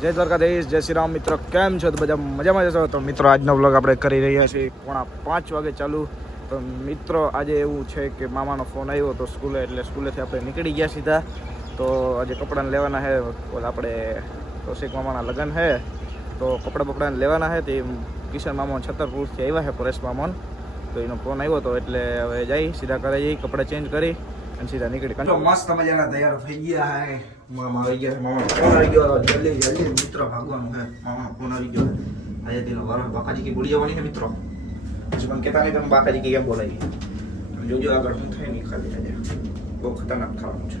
જય દ્વારકાધીશ, જય શ્રી રામ. મિત્રો કેમ છો? તો બધા મજામાં જશો. તો મિત્રો આજનો વ્લોગ આપણે કરી રહ્યા છીએ 4:45 વાગે ચાલુ. તો મિત્રો આજે એવું છે કે મામાનો ફોન આવ્યો તો સ્કૂલે, એટલે સ્કૂલેથી આપણે નીકળી ગયા સીધા. તો આજે કપડાને લેવાના છે, આપણે કૌશિક મામાના લગ્ન છે તો કપડાં લેવાના છે. તે કિશન મામા છતરપુરથી આવ્યા છે, પરેશ મામાન. તો એનો ફોન આવ્યો હતો એટલે હવે જઈ સીધા કરે જઈ કપડાં ચેન્જ કરી અને સીધા નીકળી. મસ્ત મજાના તૈયાર થઈ ગયા હે. મામા આવી ગયા, મામા ફોન આવી ગયો. જલ્દી જલ્દી મિત્રો ભાગવાનું છે. મામાનો ફોન આવી ગયો. આજે તેનો વારો બાકાજી કી બોલી જવાની છે મિત્રો. પછી મને કહેતા નહીં તમે બાકાજી કી કેમ બોલાવી. જોજો આગળ શું થાય નહીં. ખાલી આજે બહુ ખતરનાક થવાનું છે.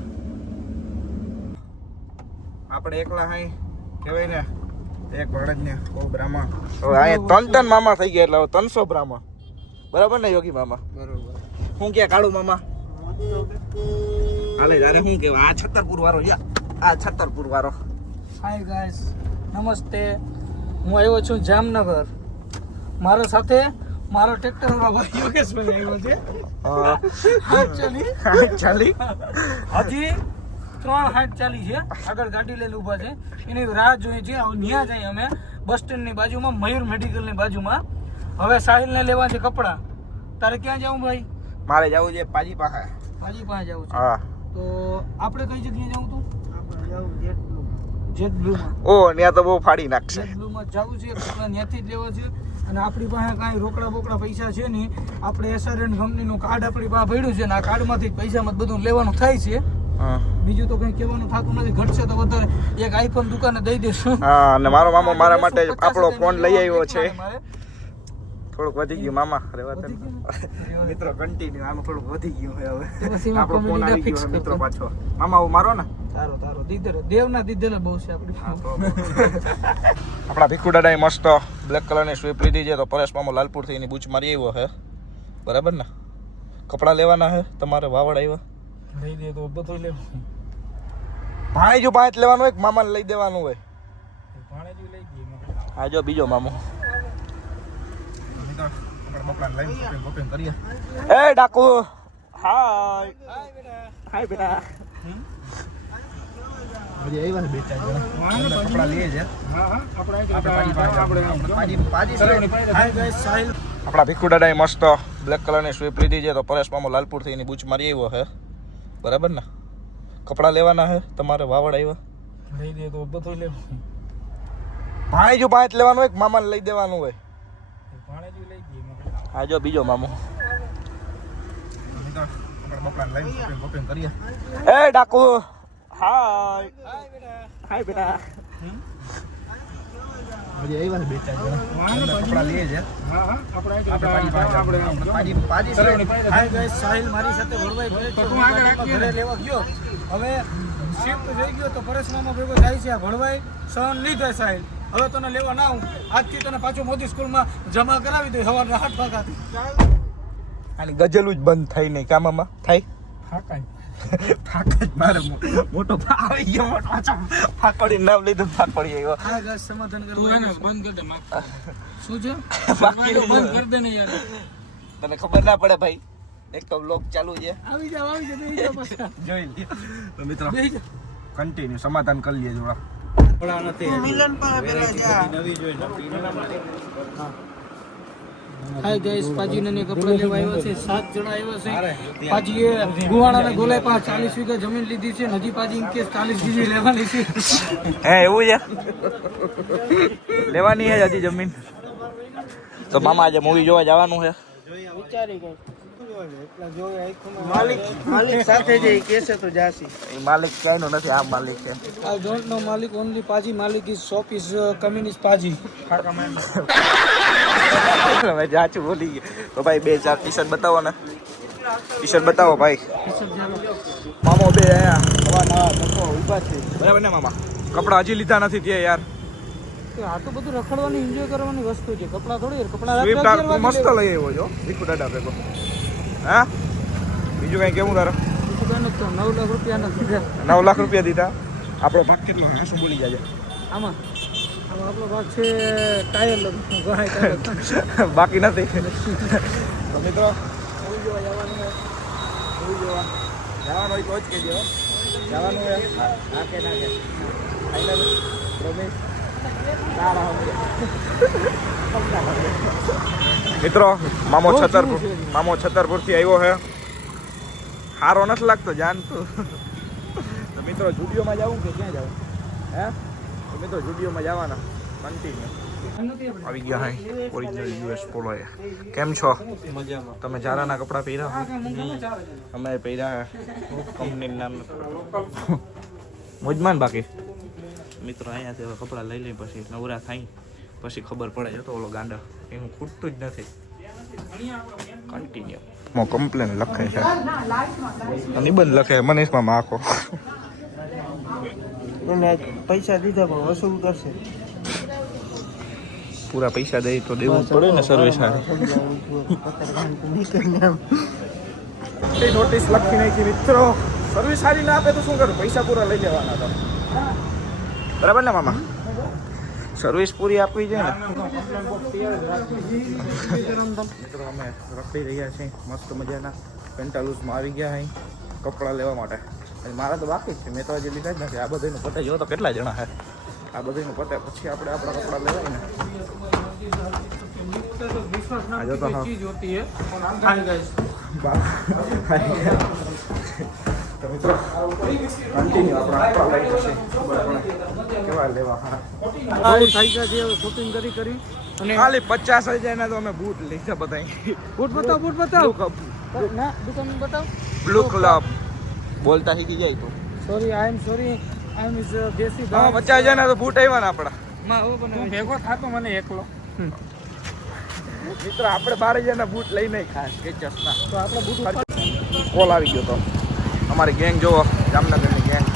આપણે એકલા હાઈ કહેવાય ને એક ભરત ને બહુ બ્રાહ્મણ. હવે અહીંયા ત્રણ મામા થઈ ગયા એટલે હવે 300 બ્રાહ્મણ. બરાબર ને યોગી મામા? બરોબર. શું કે કાળુ મામા? હાલે જારે શું કેવા આ છતરપુર વાળો છે. આ છતરપુર વાળો. હાય ગાઈસ, નમસ્તે. હું આવ્યો છું જામનગર. મારો સાથે મારો ટ્રેક્ટર વાળો ભાઈ યોગેશભાઈ આવ્યો છે. ચાલી હજી 3 ચાલી છે. આગળ ગાડી લઈને ઊભા છે, એની રાહ જોઈએ છે. ત્યાં જઈએ અમે બસ સ્ટેન્ડની બાજુમાં, મયુર મેડિકલની બાજુમાં. હવે સાહિલને લેવા છે કપડાં. તારે ક્યાં જવું ભાઈ? મારે જવું છે પાજી પાસે. પાજી પાસે જવું છે? હા. તો આપણે કઈ જગ્યાએ જવું તું? આપણે જવું જેટ બ્લુમાં. ઓ ત્યાં તો બહુ ફાડી નાખશે. જેટ બ્લુમાં જવું છે, કપડાં ત્યાંથી જ લેવા છે. અને આપણી પાસે કાંઈ રોકડા બોકડા પૈસા છે નહીં. આપણે એસઆરએન કંપનીનું કાર્ડ આપણી પાસે પડ્યું છે ને આ કાર્ડમાંથી પૈસામાં બધું લેવાનું થાય છે. બીજું તો કઈ કહેવાનું થતું નથી. ઘટશે તો વધારે એક આઈફોન દુકાને દઈ દેશું. હા, અને મારો મામા મારા માટે આપણો ફોન લઈ આવ્યો છે. થોડુંક વધી ગયું મામા. મિત્રો કન્ટિન્યુ આમાં થોડુંક વધી ગયું છે. હવે આપણો ફોન આવી ગયો છે મિત્રો પાછો. મામા મારો ને તારો દીધેલો દેવના દીધેલા બહુ છે આપણી. આપણા ભીખુ દાદાએ મસ્ત બ્લેક કલરની સ્વીપ લીધી છે. તો પરેશ મામો લાલપુરથી એની બૂચ મારી આવ્યો છે. બરાબર ને? કપડાં લેવાના છે તમારે? વાવડ આવ્યા લઈ દે તો બધું લેવું. ભાણેજું 5 લેવાનું હોય, મામાને લઈ દેવાનું હોય. ભાણેજું લઈ દઈએ. હા, જો બીજો મામો. એ ડાકુ, હાય હાય બેટા. આપણા ભીખુ દાદાએ મસ્ત બ્લેક કલરની સ્વીપ લીધી છે. તો પરેશ મામો લાલપુરથી એની બૂચ મારી આવ્યો છે. બરાબર ને? કપડાં લેવાના છે તમારે? વાવડ આવ્યા લઈ દે તો બધું લેવું. ભાણેજું 5 લેવાનું હોય, મામાને લઈ દેવાનું હોય. ભાણેજું લઈ દઈએ. હા, જો બીજો મામો. એ ડાકુ, હાય હાય બેટા. ઘરે લેવા ગયો, હવે શિફ્ટ થઈ ગયો તો પરેશ મામા ભેગો જાય છે. ભણવાઈ સહન નહીં થાય સાહેબ. હવે તને લેવા ના આવું. આજથી તને પાછું મોદી સ્કૂલમાં જમા કરાવી દે સવારના 8 વાગ્યાથી. આની ગજેલું જ બંધ થાય નહીં. કામમાં થાય ફાકડ મારે મોટો આવી ગયો. મોટો ફાકડી નામ લીધું, ફાકડી આવ્યો. હા ગાઈસ, સમાધાન કર. તું એને બંધ કરી દે. શું છે? બંધ કરી દે ને યાર. તને ખબર ના પડે ભાઈ, એક તો વ્લોગ ચાલુ છે. આવી જાવ પછી જોઈ લે. તો મિત્રો કન્ટિન્યુ સમાધાન કરી લઈએ. જોડા થોડા નથી મિલન પર પેલા જા નવી જોઈ હાય ગાઈસ, પાજીને કપડા લેવા આવ્યો છે. 7 જણા આવ્યા છે. પાજીએ ગુવાણાના ગોલાઈ પાસે 40 વીઘા જમીન લીધી છે. હજી પાજી ઇન કેસ 40 વીઘા લેવાની છે. હે એવું છે? લેવાની છે હજી જમીન. તો મામા આજે મૂવી જોવા જવાનું છે. વિચારી ગઈ માલિક સાથે જઈ કેસે તો જાસી. માલિક ક્યાંયનો નથી, આ માલિક છે. I don't know Malik, only Paji. Malik is shop is communist Paji. मैं जाचू बोली तो भाई 2-4 टी-शर्ट बताओ ना. टी-शर्ट बताओ भाई. મામો બે આયા નવા નવા લોકો ઊભા છે. બરાબર ને મામા? કપડા હજી લીધા નથી તે યાર. આ તો બધું રખડવાની એન્જોય કરવાની વસ્તુ છે. કપડા થોડી કપડા મસ્ત લઈ આવ્યો છો ભીખુ દાદા ભેગો. હા, બીજું કઈ કેવું તારે? 9 લાખ રૂપિયા નથી. 9 લાખ રૂપિયા દીધા. આપણો ભાગ કેટલો? હા, શું બોલી જાય આમાં? આપણો ભાગ છે ટાયર બાકી નથી. તો મિત્રો જવાનું હોય તો જ કહેજો. જવાનું હે ના કે ફાઇનલ પ્રોમિસ મિત્રો મામો છતરપુર થી આવ્યો હે સારો નથી લાગતો જાનતું તો મિત્રો જુડિયોમાં જાવું કે ક્યાં જાવું હે તો મિત્રો જુડિયોમાં જવાના કન્ટિન્યુ આવી ગયા હે ઓરિજિનલ યુએસ પોલો કેમ છો મજામાં. તમે જારાના કપડાં પહેર્યા અમે પહેર્યા કંપનીનું નામ મોજમાન બાકી મિત્રો અહીંયાથી હવે કપડાં લઈ લઈ પછી નવરા થાય પછી ખબર પડે છે તો ઓલો ગાંડા એનું ખૂટતું જ નથી કન્ટિન્યુ મો કમ્પ્લેન લખે છે નિબંધ લખે મનીષમાં આખો પૈસા દીધા પણ વસૂલ કરશે. પૂરા પૈસા દઈ તો દેવું પડે ને સર્વિસ નોટિસ લખી નાખી મિત્રો સર્વિસ સારી ના આપે તો શું કરું પૈસા પૂરા લઈ લેવાના તો બરાબર ને મામા સર્વિસ પૂરી આપવી જોઈએ ને મિત્રો અમે રખડી રહ્યા છીએ મસ્ત મજાના પેન્ટાલુસમાં આવી ગયા અહીં કપડાં લેવા માટે મારા તો બાકી જ છે મેં તો હજી લીધા જ નથી આ બધાનું પતે જો તો કેટલા જણા છે આ બધાનું પતે પછી આપણે આપણા કપડાં લેવાય ને તો મિત્રો કન્ટિન્યુ આપણા કપડાં લઈ જશે કેવા લેવા શોપિંગ કરી અને ખાલી 50,000 ના તો અમે બૂટ લીધા બધા બૂટ બતાવ ના દુકાન બતાવ બ્લુ ક્લબ બોલતા શીખી જાય તું સોરી આઈ એમ ઇઝ દેશી 50,000 ના તો બૂટ આવ્યા ને આપણા માં ઓ બને ભેગો થાતો મને એકલો મિત્રો આપણે 12,000 ના બૂટ લઈને ખાસ કે ચસના તો આપણે બૂટ કોલ આવી ગયો તો અમારી ગેંગ જોવો જામનગરની ગેંગ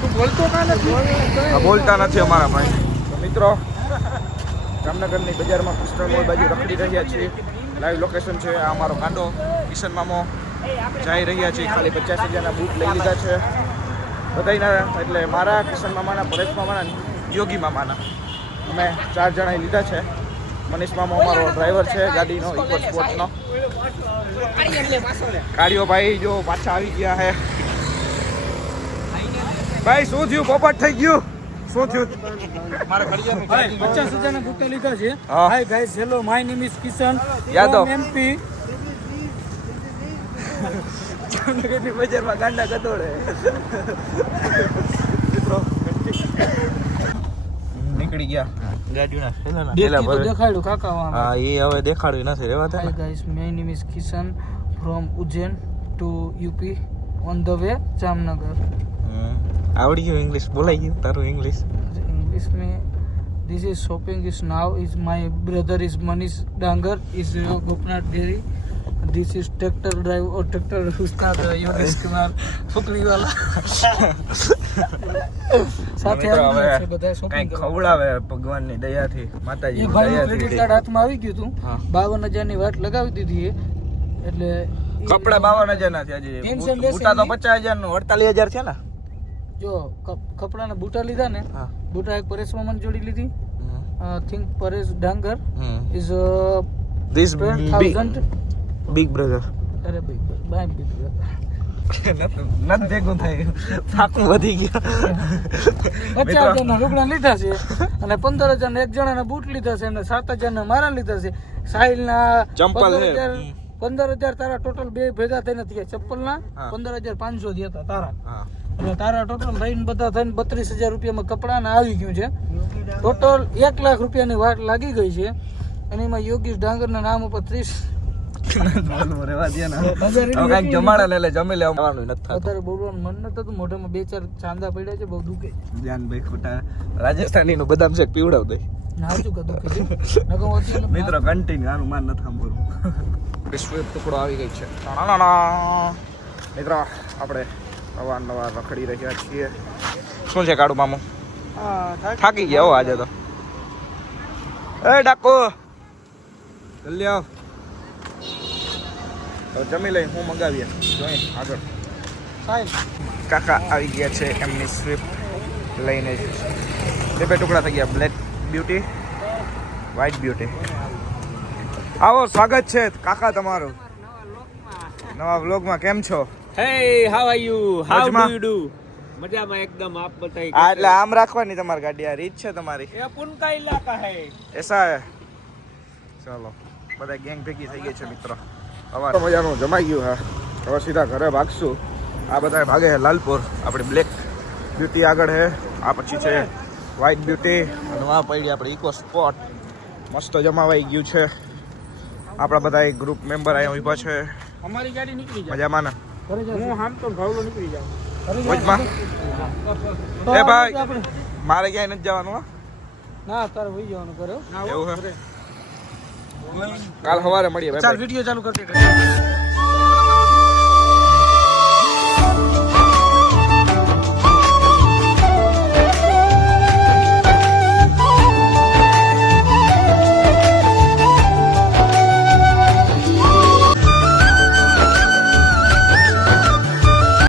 તું બોલતો કાં નથી બોલતા નથી અમારા ભાઈ તો મિત્રો જામનગરની બજારમાં કૃષ્ણ મોલ બાજુ રખડી રહ્યા છીએ લાઈવ લોકેશન છે આ અમારો કાંડો કિશન મામો જઈ રહ્યા છીએ ખાલી 50,000 ના બૂટ લઈ લીધા છે બધાના એટલે મારા કિશન મામાના પરેશ મામાના યોગી મામાના અમે 4 જણાએ લીધા છે મનીષ મામો અમારો ડ્રાઈવર છે ગાડીનો ઇકો સ્પોર્ટનો કાળિયો ભાઈ જો પાછા આવી ગયા છે ભાઈ શું થયું પોપટ થઈ ગયું શું થયું મારા ઘડિયાળનું 50,000 ના બૂટ લીધા છે હા. Hi guys hello my name is Kishan Yadav. MP જામનગરની બજારમાં ગાંડા ગદોડે મિત્રો નીકળી ગયા ગાડીઓના દેખાડ્યું કાકા હા એ હવે દેખાડ્યું નથી રેવા દે hi guys my name is Kishan from Ujjain to UP on the way Jamnagar આવડી ગયું ઇંગ્લિશ બોલાઈ ગયું તારું ઇંગ્લિશ इंग्लिश में this is shopping is now is my brother is Manish Dangar is Gopnath dairy this is tractor drive और ट्रैक्टर उस्ताद योगेश कुमार फुकली वाला સાથે આવી બધા કઈ શોપિંગ ખવડાવે ભગવાનની દયાથી એ માતાજીની ભાઈ ક્રેડિટ દયાથી કાર્ડ હાથમાં આવી ગયું હતું હા. 52,000 ની વાત લગાવી દીધી એ એટલે કપડા 52,000 ના થયા છે ટેન્શન લેશે બૂટા તો નહીં. 50,000 નું 48,000 છે ને જો કપડાના બૂટા લીધા ને હા બૂટા એક પરેશ મામાની જોડી લીધી થિંક પરેશ ડાંગર ઇઝ ધીસ 12,000 બિગ બ્રધર અરે બિગ બ્રધર નથી ભેગું થાય ફાકું વધી ગયા 50,000 ના રોકડા લીધા છે અને 15,000 ના એક જણાના બૂટ લીધા છે અને 7,000 ના મારા લીધા છે સાહિલ ના ચંપલ છે. 15,000 તારા ટોટલ બે ભેગા થઈને થયા ચપ્પલ ના હા. 15,500 થયા હતા તારા હા એટલે તારા ટોટલ થઈને બધા થઈને 32,000 રૂપિયામાં કપડા ને આવી ગયું છે ટોટલ 1 લાખ રૂપિયાની વાત લાગી ગઈ છે અને એમાં યોગીશ ડાંગર ના નામ ઉપર 30 રેવા દે ને હવે કાંઈક જમાડે ને એટલે જમી લેવાનું નથી થતું અત્યારે બોલવાનું મન નતું થતું મોઢામાં 2-4 ચાંદા પડ્યા છે બહુ દુખે ધ્યાન ભાઈ ખોટા રાજસ્થાની નું બદામ શેક પીવડાવ દે નાચું કે દુખે છે નકર ઓછી મિત્રો કન્ટિન્યુ આનું માન નથી સાંભળવું વિશ્વ ટુકડો આવી ગઈ છે મિત્રો આપણે અવારનવાર રખડી રહ્યા છીએ શું છે કાળુ મામુ થાકી ગયા હો આજે તો એ ડાકો જલ્દી આવ હવે જમી લઈ હું મંગાવીએ જોઈ આગળ કાકા આવી ગયા છે એમની સ્વિફ્ટ લઈને બે ટુકડા થઈ ગયા બ્લેક બ્યુટી વ્હાઇટ બ્યુટી આવો સ્વાગત છે કાકા તમારું નવા વ્લોગમાં કેમ છો Hey, how are you? How Majma. do you do? મજામાં એકદમ આપ બતાઈ આ એટલે આમ રાખવાની તમારી ગાડી, આ રીત છે તમારી. ये पुन का इलाका है એસા હે. ચાલો બધા ગેંગ ભેગી થઈ ગઈ છે મિત્રો. હવે મજાનું જમાઈ ગયું. હા હવે સીધા ઘરે ભાગશું. આ બધા ભાગે છે લાલપુર. આપણે બ્લેક બ્યુટી આગળ છે, આ પછી છે વ્હાઇટ બ્યુટી, અને આ પડી આપણે ઇકો સ્પોટ. મસ્ત જમાવાઈ ગયું છે. આપણા બધા એક ગ્રુપ મેમ્બર અહીંયા ઊભા છે. અમારી ગાડી નીકળી જાય મજામાં ને? ઘરે જશે. હું આમ તો ભાવલો નીકળી જાઉં ઘરે વચમાં? તો એ ભાઈ આપણે મારે ક્યાંય નથી જવાનું. હો ના તારે વહી જવાનું કરે એવું છે. કાલ સવારે મળીએ. ચાલ વિડિયો ચાલુ કરતી